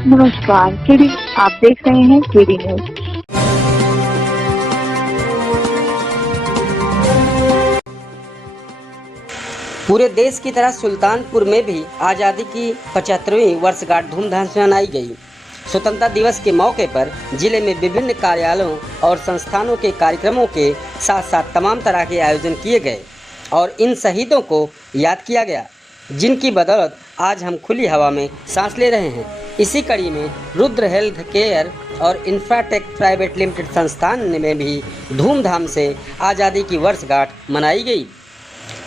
नमस्कार, केडी आप देख रहे हैं केडी न्यूज। पूरे देश की तरह सुल्तानपुर में भी आज़ादी की 75वीं वर्षगांठ धूमधाम से मनाई गई। स्वतंत्रता दिवस के मौके पर जिले में विभिन्न कार्यालयों और संस्थानों के कार्यक्रमों के साथ साथ तमाम तरह के आयोजन किए गए और इन शहीदों को याद किया गया, जिनकी बदौलत आज हम खुली हवा में सांस ले रहे हैं। इसी कड़ी में रुद्र हेल्थ केयर और इंफ्राटेक प्राइवेट लिमिटेड संस्थान में भी धूमधाम से आज़ादी की वर्षगांठ मनाई गई।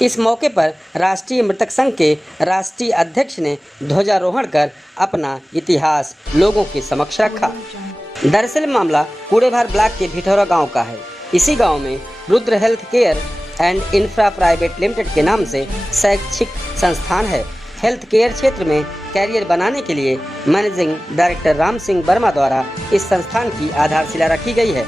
इस मौके पर राष्ट्रीय मृतक संघ के राष्ट्रीय अध्यक्ष ने ध्वजारोहण कर अपना इतिहास लोगों के समक्ष रखा। दरअसल मामला कूड़ेभार ब्लॉक के भिठौरा गांव का है। इसी गांव में Rudra health care and infra private limited के नाम से शैक्षिक संस्थान है। हेल्थ केयर क्षेत्र में कैरियर बनाने के लिए मैनेजिंग डायरेक्टर राम सिंह वर्मा द्वारा इस संस्थान की आधारशिला रखी गई है।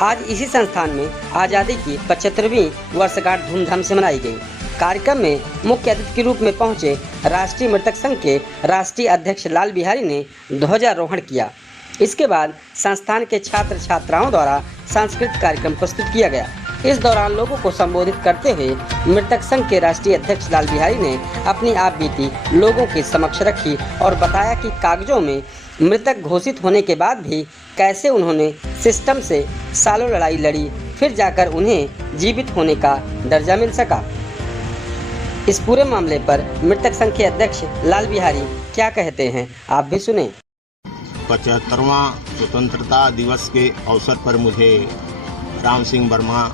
आज इसी संस्थान में आज़ादी की 75वीं वर्षगांठ धूमधाम से मनाई गई। कार्यक्रम में मुख्य अतिथि के रूप में पहुंचे राष्ट्रीय मृतक संघ के राष्ट्रीय अध्यक्ष लाल बिहारी ने ध्वजारोहण किया। इसके बाद संस्थान के छात्र छात्राओं द्वारा सांस्कृतिक कार्यक्रम प्रस्तुत किया गया। इस दौरान लोगों को संबोधित करते हुए मृतक संघ के राष्ट्रीय अध्यक्ष लाल बिहारी ने अपनी आप बीती लोगों के समक्ष रखी और बताया कि कागजों में मृतक घोषित होने के बाद भी कैसे उन्होंने सिस्टम से सालों लड़ाई लड़ी, फिर जाकर उन्हें जीवित होने का दर्जा मिल सका। इस पूरे मामले पर मृतक संघ के अध्यक्ष लाल बिहारी क्या कहते हैं, आप भी सुने। 75वां स्वतंत्रता दिवस के अवसर पर मुझे राम सिंह वर्मा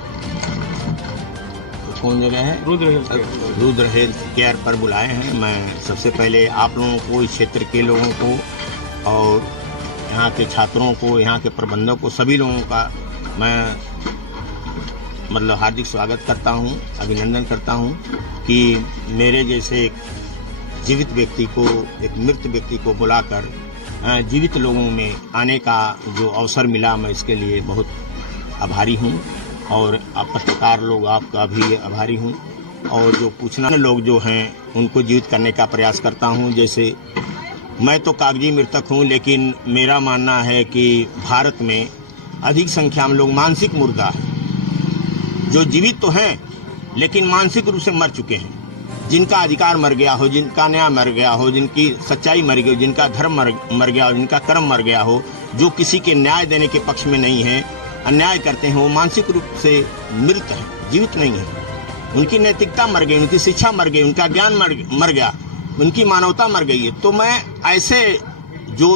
कौन जगह है रुद्र हेल्थ केयर पर बुलाए हैं। मैं सबसे पहले आप लोगों को, इस क्षेत्र के लोगों को और यहाँ के छात्रों को, यहाँ के प्रबंधकों को, सभी लोगों का मैं मतलब हार्दिक स्वागत करता हूँ, अभिनंदन करता हूँ कि मेरे जैसे एक जीवित व्यक्ति को, एक मृत व्यक्ति को बुलाकर जीवित लोगों में आने का जो अवसर मिला, मैं इसके लिए बहुत आभारी हूँ। और आप पत्रकार लोग, आपका भी आभारी हूँ। और जो पूछना लोग जो हैं उनको जीवित करने का प्रयास करता हूँ। जैसे मैं तो कागजी मृतक हूँ, लेकिन मेरा मानना है कि भारत में अधिक संख्या में लोग मानसिक मुर्दा हैं, जो जीवित तो हैं लेकिन मानसिक रूप से मर चुके हैं। जिनका अधिकार मर गया हो, जिनका न्याय मर गया हो, जिनकी सच्चाई मर गई हो, जिनका धर्म मर गया हो, जिनका कर्म मर गया हो, जो किसी के न्याय देने के पक्ष में नहीं है, अन्याय करते हैं, वो मानसिक रूप से मृत है, जीवित नहीं है। उनकी नैतिकता मर गई, उनकी शिक्षा मर गई, उनका ज्ञान मर गया, उनकी मानवता मर गई है। तो मैं ऐसे जो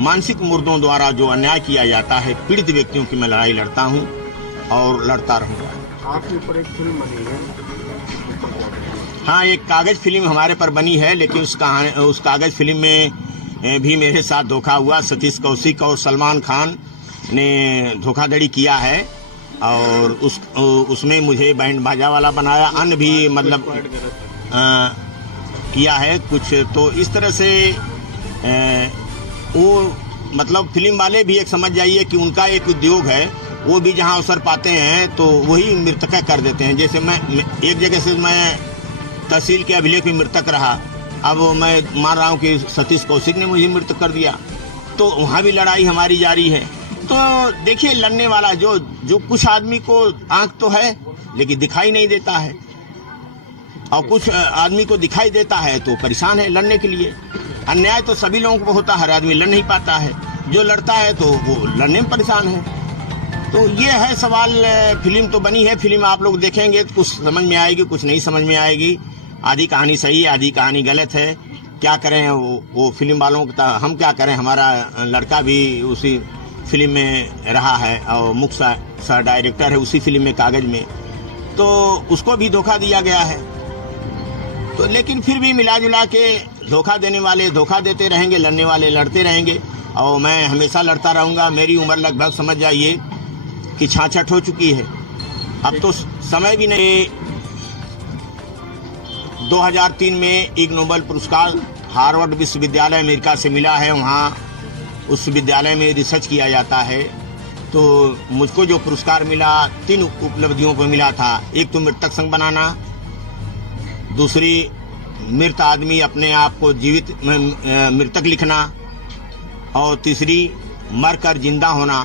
मानसिक मुर्दों द्वारा जो अन्याय किया जाता है, पीड़ित व्यक्तियों की मैं लड़ाई लड़ता हूँ और लड़ता रहूँगा। आपके ऊपर एक फिल्म बनी है। हाँ, एक कागज फिल्म हमारे पर बनी है, लेकिन उस कागज फिल्म में भी मेरे साथ धोखा हुआ। सतीश कौशिक और सलमान खान ने धोखाधड़ी किया है और उसमें मुझे बैंड बाजा वाला बनाया, अन्य भी मतलब किया है कुछ। तो इस तरह से वो मतलब फिल्म वाले भी एक समझ जाइए कि उनका एक उद्योग है, वो भी जहाँ अवसर पाते हैं तो वही मृतक कर देते हैं। जैसे मैं एक जगह से मैं तहसील के अभिलेख में मृतक रहा, अब मैं मान रहा हूँ कि सतीश कौशिक ने मुझे मृतक कर दिया, तो वहाँ भी लड़ाई हमारी जारी है। तो देखिए, लड़ने वाला जो कुछ आदमी को आंख तो है लेकिन दिखाई नहीं देता है, और कुछ आदमी को दिखाई देता है तो परेशान है लड़ने के लिए। अन्याय तो सभी लोगों को होता है, हर आदमी लड़ नहीं पाता है, जो लड़ता है तो वो लड़ने में परेशान है। तो ये है सवाल। फिल्म तो बनी है, फिल्म आप लोग देखेंगे तो कुछ समझ में आएगी, कुछ नहीं समझ में आएगी। आधी कहानी सही है, आधी कहानी गलत है। क्या करें, वो फिल्म वालों का हम क्या करें। हमारा लड़का भी उसी फिल्म में रहा है और मुख्य सह डायरेक्टर है उसी फिल्म में, कागज में, तो उसको भी धोखा दिया गया है। तो लेकिन फिर भी मिला जुला के धोखा देने वाले धोखा देते रहेंगे, लड़ने वाले लड़ते रहेंगे, और मैं हमेशा लड़ता रहूँगा। मेरी उम्र लगभग समझ जाइए कि 66 हो चुकी है, अब तो समय भी नहीं। 2003 में इग नोबेल पुरस्कार हार्वर्ड विश्वविद्यालय अमेरिका से मिला है। वहाँ उस विद्यालय में रिसर्च किया जाता है। तो मुझको जो पुरस्कार मिला, 3 उपलब्धियों पर मिला था। एक तो मृतक संघ बनाना, दूसरी मृत आदमी अपने आप को जीवित मृतक लिखना, और तीसरी मरकर जिंदा होना।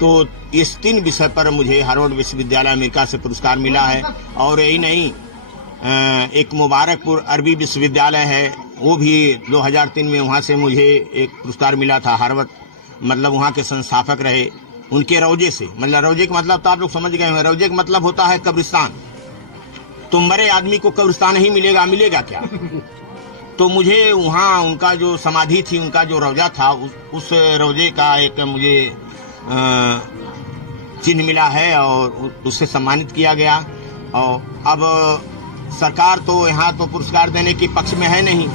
तो इस 3 विषय पर मुझे हार्वर्ड विश्वविद्यालय अमेरिका से पुरस्कार मिला है। और यही नहीं, एक मुबारकपुर अरबी विश्वविद्यालय है, वो भी 2003 में वहाँ से मुझे एक पुरस्कार मिला था। हार्वर्ड मतलब वहाँ के संस्थापक रहे, उनके रौजे से। मतलब रौजे का मतलब तो आप लोग समझ गए हैं, रौजे का मतलब होता है कब्रिस्तान। तो मरे आदमी को कब्रिस्तान ही मिलेगा क्या? तो मुझे वहाँ उनका जो समाधि थी, उनका जो रौजा था, उस रौजे का एक मुझे चिन्ह मिला है और उससे सम्मानित किया गया। और अब सरकार तो यहाँ तो पुरस्कार देने के पक्ष में है नहीं।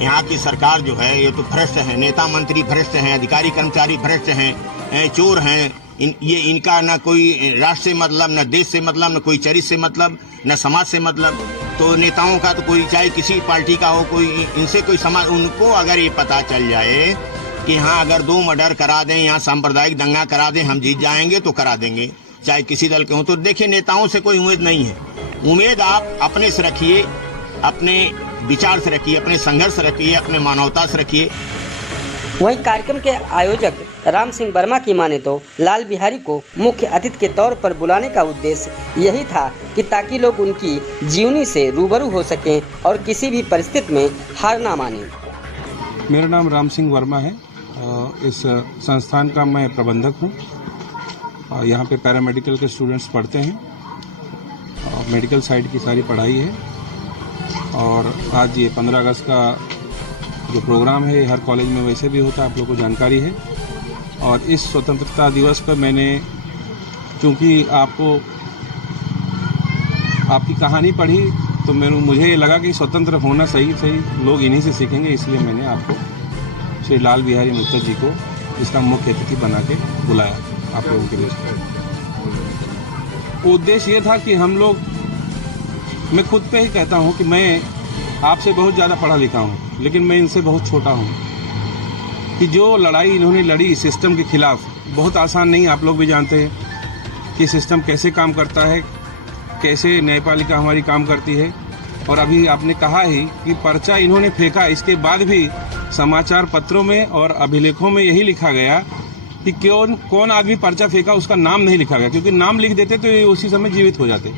यहाँ की सरकार जो है ये तो भ्रष्ट है, नेता मंत्री भ्रष्ट हैं, अधिकारी कर्मचारी भ्रष्ट हैं, चोर हैं। ये इनका न कोई राष्ट्र से मतलब, न देश से मतलब, न कोई चरित्र से मतलब, न समाज से मतलब। तो नेताओं का तो कोई, चाहे किसी पार्टी का हो, कोई इनसे कोई समाज, उनको अगर ये पता चल जाए कि हाँ अगर 2 मर्डर करा दें, यहाँ सांप्रदायिक दंगा करा दें, हम जीत जाएंगे तो करा देंगे, चाहे किसी दल के हों। तो देखिए, नेताओं से कोई उम्मीद नहीं है। उम्मीद आप अपने से रखिए, अपने विचार से रखिए, अपने संघर्ष से रखिए, अपने मानवता से रखिए। वहीं कार्यक्रम के आयोजक राम सिंह वर्मा की माने तो लाल बिहारी को मुख्य अतिथि के तौर पर बुलाने का उद्देश्य यही था कि ताकि लोग उनकी जीवनी से रूबरू हो सकें और किसी भी परिस्थिति में हार ना माने। मेरा नाम राम सिंह वर्मा है। इस संस्थान का मैं प्रबंधक हूँ। यहाँ पे पैरामेडिकल के स्टूडेंट्स पढ़ते हैं, मेडिकल साइड की सारी पढ़ाई है। और आज ये 15 अगस्त का जो प्रोग्राम है हर कॉलेज में वैसे भी होता है, आप लोगों को जानकारी है। और इस स्वतंत्रता दिवस पर मैंने, चूँकि आपकी कहानी पढ़ी तो मुझे ये लगा कि स्वतंत्र होना सही लोग इन्हीं से सीखेंगे, इसलिए मैंने आपको श्री लाल बिहारी मित्तल जी को इसका मुख्य अतिथि बना के बुलाया आप लोगों के लिए। उद्देश्य ये था कि हम लोग, मैं खुद पे ही कहता हूँ कि मैं आपसे बहुत ज़्यादा पढ़ा लिखा हूँ, लेकिन मैं इनसे बहुत छोटा हूँ। कि जो लड़ाई इन्होंने लड़ी सिस्टम के खिलाफ, बहुत आसान नहीं। आप लोग भी जानते हैं कि सिस्टम कैसे काम करता है, कैसे न्यायपालिका हमारी काम करती है। और अभी आपने कहा ही कि पर्चा इन्होंने फेंका, इसके बाद भी समाचार पत्रों में और अभिलेखों में यही लिखा गया कि कौन आदमी पर्चा फेंका, उसका नाम नहीं लिखा गया, क्योंकि नाम लिख देते तो ये उसी समय जीवित हो जाते।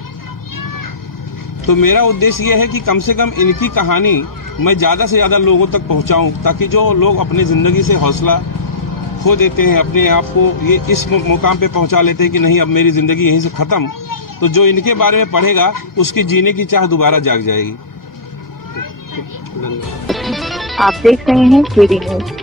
तो मेरा उद्देश्य ये है कि कम से कम इनकी कहानी मैं ज़्यादा से ज़्यादा लोगों तक पहुंचाऊं, ताकि जो लोग अपनी ज़िंदगी से हौसला खो देते हैं, अपने आप को ये इस मुकाम पे पहुंचा लेते हैं कि नहीं अब मेरी ज़िंदगी यहीं से ख़त्म, तो जो इनके बारे में पढ़ेगा उसकी जीने की चाह दोबारा जाग जाएगी। आप देख रहे हैं केडी न्यूज़।